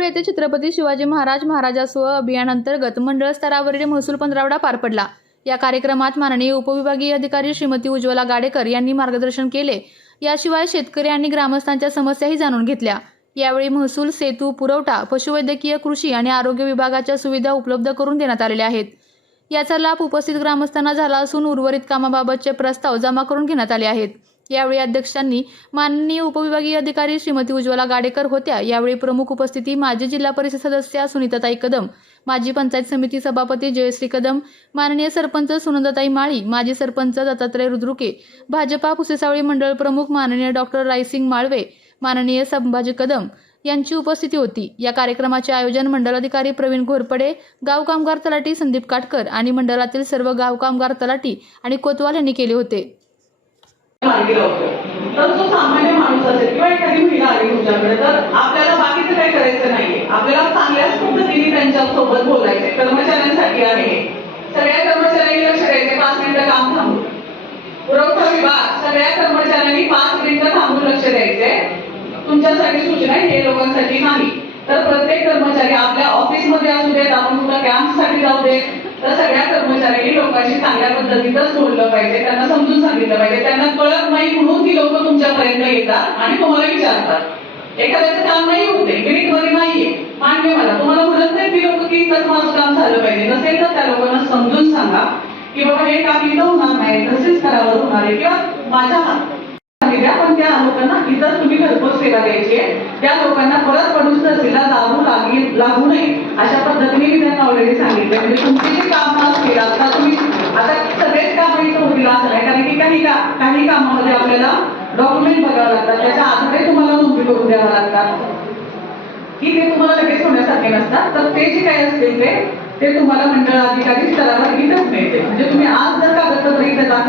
देऊळ येथे छत्रपती शिवाजी महाराज महाराजास्व अभियानांतर्गत मंडळ स्तरावरील महसूल पंधरावडा पार पडला. या कार्यक्रमात माननीय उपविभागीय अधिकारी श्रीमती उज्ज्वला गाडेकर यांनी मार्गदर्शन केले. याशिवाय शेतकरी आणि ग्रामस्थांच्या समस्याही जाणून घेतल्या. यावेळी महसूल सेतू पुरवठा पशुवैद्यकीय कृषी आणि आरोग्य विभागाच्या सुविधा उपलब्ध करून देण्यात आलेल्या आहेत. याचा लाभ उपस्थित ग्रामस्थांना झाला असून उर्वरित कामाबाबतचे प्रस्ताव जमा करून घेण्यात आले आहेत. यावेळी अध्यक्षांनी माननीय उपविभागीय अधिकारी श्रीमती उज्ज्वला गाडेकर होत्या. यावेळी प्रमुख उपस्थिती माजी जिल्हा परिषद सदस्या सुनीताताई कदम माजी पंचायत समिती सभापती जयश्री कदम माननीय सरपंच सुनंदाताई माळी माजी सरपंच दत्तात्रय रुद्रुके भाजपा पुसेसावळी मंडळ प्रमुख माननीय डॉक्टर रायसिंग माळवे माननीय संभाजी कदम यांची उपस्थिती होती. या कार्यक्रमाचे आयोजन मंडलाधिकारी प्रवीण घोरपडे गाव कामगार तलाठी संदीप काटकर आणि मंडळातील सर्व गाव कामगार तलाठी आणि कोतवाल यांनी केले होते. मार्गी लावतो तर तो सामान्य माणूस असेल किंवा एखादी महिला आली तुमच्याकडे तर आपल्याला बाकीचं काही करायचं नाहीये. आपल्याला चांगल्याच पद्धतीने त्यांच्यासोबत बोलायचे कर्मचाऱ्यांसाठी आहे सगळ्या कर्मचाऱ्यांनी लक्ष द्यायचे पाच मिनिटं काम थांबून पुरवठा विभाग सगळ्या कर्मचाऱ्यांनी पाच मिनिटं थांबून लक्ष द्यायचे तुमच्यासाठी सूचना आहे, हे लोकांसाठी नाही. तर प्रत्येक कर्मचारी आपल्या ऑफिसमध्ये असू देत आपण कुठं कॅम्पसाठी जाऊ दे तर लोकांशी चांगल्या पद्धतीतच बोललं पाहिजे त्यांना समजून सांगितलं पाहिजे. त्यांना कळत नाही म्हणून ती लोक तुमच्यापर्यंत येतात आणि तुम्हाला विचारतात. एखाद्याचं काम नाही होते मध्ये नाहीये. मान्य मला तुम्हाला म्हणत नाही ती लोक की तसं माझं काम झालं पाहिजे. नसेल तर त्या लोकांना समजून सांगा की बाबा हे काम इथं होणार नाही तसेच करावर होणार आहे. किंवा माझ्या हात सांगितल्या पण त्या लोकांना इतर तुम्ही घरपोच सेवा द्यायची आहे. त्या लोकांना परत पडून तहसीलला लागू लागू नये. अशा पद्धतीने मी त्यांना ऑलरेडी सांगितले म्हणजे तुमची जी काम असतील आता तुम्ही आता सगळेच काम इथं होतील असं नाही. कारण की काही का काही कामामध्ये आपल्याला डॉक्युमेंट बघावं लागतात. त्याच्या आधारे तुम्हाला नोंदणी करून द्यावं लागतात. की ते तुम्हाला लगेच होण्यासारखे नसतात. तर ते जे काही असतील ते ते तुम्हाला मंडळ अधिकारी स्तरावर इथंच मिळते म्हणजे तुम्ही आज जर कागदपत्र इथं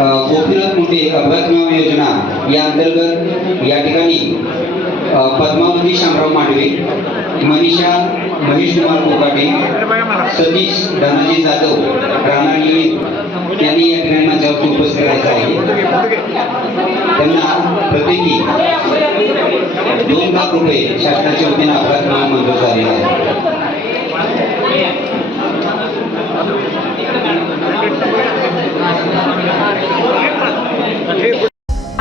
गोपीनाथ मुंडे अपघात विमा योजना या अंतर्गत या ठिकाणी पद्मावती शामराव मांडवे मनीषा महेश कुमार कोकाटे सतीश धनाजी जाधव राणा यांनी या ठिकाणी माझ्यावरती उपस्थित राहायचं आहे. त्यांना प्रत्येकी दोन लाख रुपये शासनाच्या वतीने अपघात विमा मंजूर झाला आहे